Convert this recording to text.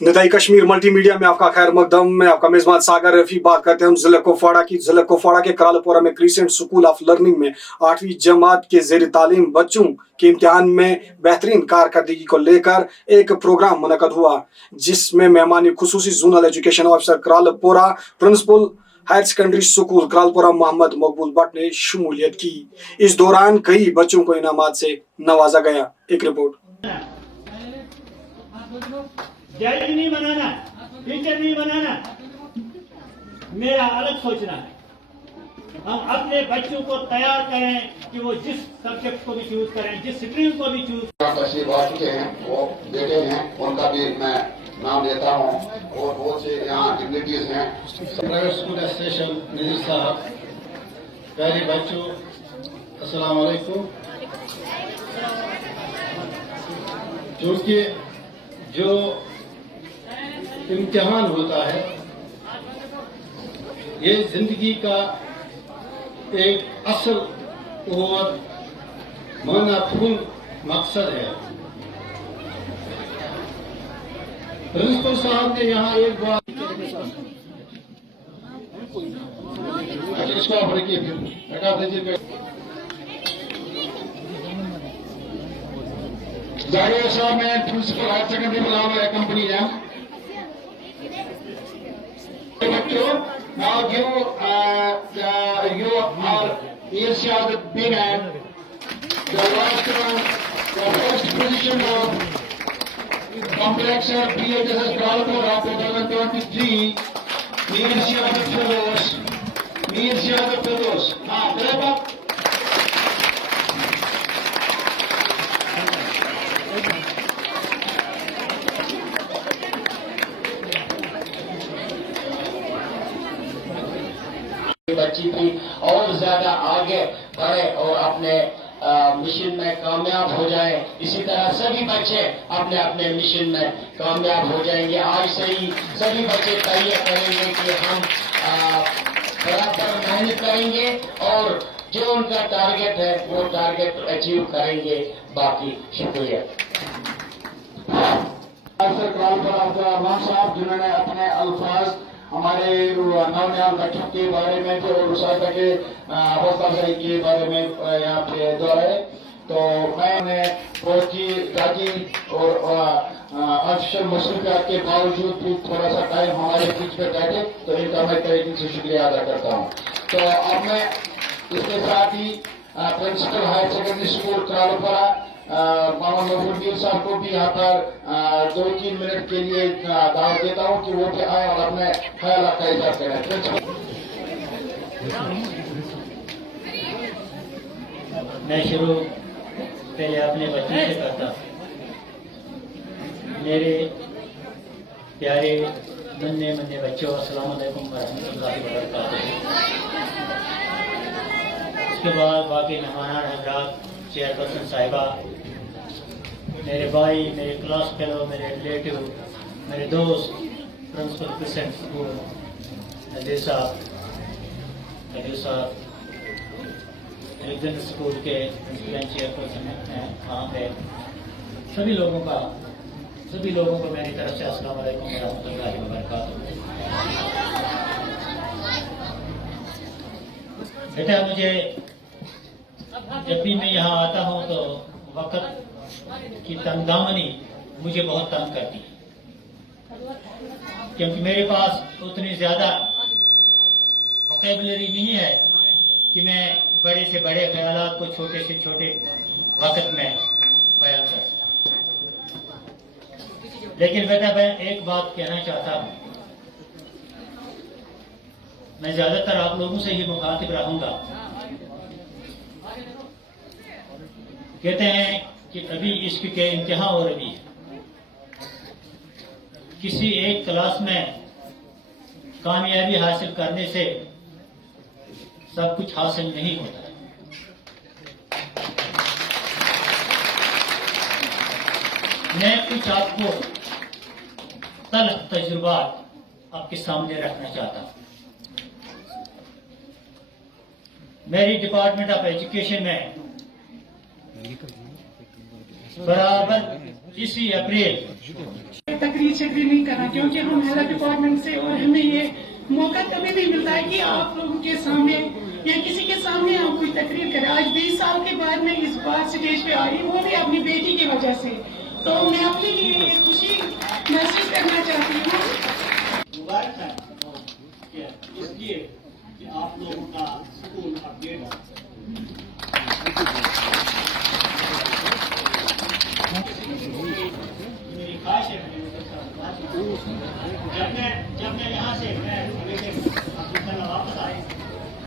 निदाई कश्मीर मल्टीमीडिया में आपका खैर मकदम। मैं आपका मेजबान सागर रफी बात करते हैं जिला कुपवाड़ा की। जिला कुपवाड़ा के करालपुरा में क्रिसेंट स्कूल ऑफ लर्निंग में 8वीं जमात के जेर तालीम बच्चों के इम्तिहान में बेहतरीन कारकर्दगी को लेकर एक प्रोग्राम मुनक़द हुआ, जिसमें मेहमानी खुसूसी zonal education officer Karalpura, principal higher secondary school Karalpura Mohammad Maqbool Bhat ने शमूलियत की। इस दौरान कई बच्चों को इनामात से नवाजा गया। एक रिपोर्ट। जज नहीं बनाना, टीचर नहीं बनाना, मेरा अलग सोचना है। हम अपने बच्चों को तैयार करें कि वो जिस सब्जेक्ट को भी चूज करें, जिस स्ट्रीम को भी चूज। तशरीफ आ चुके हैं, वो बेटे हैं, उनका भी मैं नाम लेता हूँ और बहुत से यहाँ डिग्निटीज हैं। प्राइवेट स्कूल एसोसिएशन नजीर साहब, प्यारे बच्चों, अस्सलाम वालेकुम। क्योंकि जो इम्तिहान होता है ये जिंदगी का एक असल और महत्वपूर्ण मकसद है। प्रिंसिपल साहब ने यहाँ एक बात इसको आप रखिए, फिर हटा दीजिए। जावेद साहब, मैं प्रिंसिपल हायर सेकेंडरी बुलाऊंगा कंपनी है। बच्चों, now you are Irshad bin and the last one, the first position of complex PHSS Kalapura 2023, Irshad Feroz. Berapa? बच्ची भी और ज्यादा आगे बढ़े और अपने मिशन में कामयाब हो जाए। इसी तरह सभी बच्चे अपने अपने मिशन में कामयाब हो जाएंगे। आज से ही सभी बच्चे तय करेंगे कि हम बराबर मेहनत करेंगे और जो उनका टारगेट है वो टारगेट अचीव करेंगे। बाकी शुक्रिया। साहब जिन्होंने अपने अल्फाज हमारे नौनियाल बच्चों के बारे में जो मुसाफा के हौसला के बारे में यहाँ पे दोहराए, तो मैंने बहुत ही राजी और ऑफिशियल मुश्किल के बावजूद भी थोड़ा सा टाइम हमारे बीच में बैठे, तो इनका मैं तरीके से शुक्रिया अदा करता हूँ। तो अब मैं इसके साथ ही principal higher secondary school Karalpura Mohammad Maqbool साहब को भी यहाँ पर 2-3 मिनट के लिए दावत देता हूँ कि वो भी आए और अपने ख्याल का इजहार करें। मैं शुरू पहले अपने बच्चों से करता। मेरे प्यारे नन्हे मुन्ने बच्चों, अस्सलाम वालेकुम रहमतुल्लाहि व बरकातुहू। उसके बाद बाकी मेहमान हज़रात, चेयरपर्सन साहिबा, मेरे भाई, मेरे क्लास फेलो, मेरे रिलेटिव, मेरे दोस्त, प्रिंसिपल क्रिसेंट स्कूल नजीर साहब, एलेक्जेंडर स्कूल के प्रिंसिपल चेयरपर्सन हैं वहाँ पे, सभी लोगों को मेरी तरफ से अस्सलाम वालेकुम रहमतुल्लाहि व बरकातुहू। बेटा, मुझे जब भी मैं यहाँ आता हूँ तो वक्त की तंगदामनी मुझे बहुत तंग करती है, क्योंकि मेरे पास उतनी ज्यादा वोकैबुलरी नहीं है कि मैं बड़े से बड़े ख्यालात को छोटे से छोटे वक्त में बयान कर सकूं। लेकिन बेटा, मैं एक बात कहना चाहता हूँ। मैं ज्यादातर आप लोगों से ही मुखातिब रहूंगा। कहते हैं कि अभी इश्क के इम्तिहान हो रही है। किसी एक क्लास में कामयाबी हासिल करने से सब कुछ हासिल नहीं होता है। मैं कुछ आपको तल्ख तजुर्बात आपके सामने रखना चाहता हूं। मेरी डिपार्टमेंट ऑफ एजुकेशन में बराबर इसी अप्रैल तकरीर शकरीर नहीं करना, क्योंकि हम हेल्थ डिपार्टमेंट से और हमें ये मौका कभी भी मिलता है कि आप लोगों के सामने या किसी के सामने आप कोई तकरीर करें। आज 20 साल के बाद मैं इस बार स्टेज पे आ रही हूँ, वो भी अपनी बेटी की वजह से। तो मैं अपने लिए ये खुशी महसूस करना चाहती हूँ। मुबारक है इसलिए कि आप लोगों का स्कूल अपडेट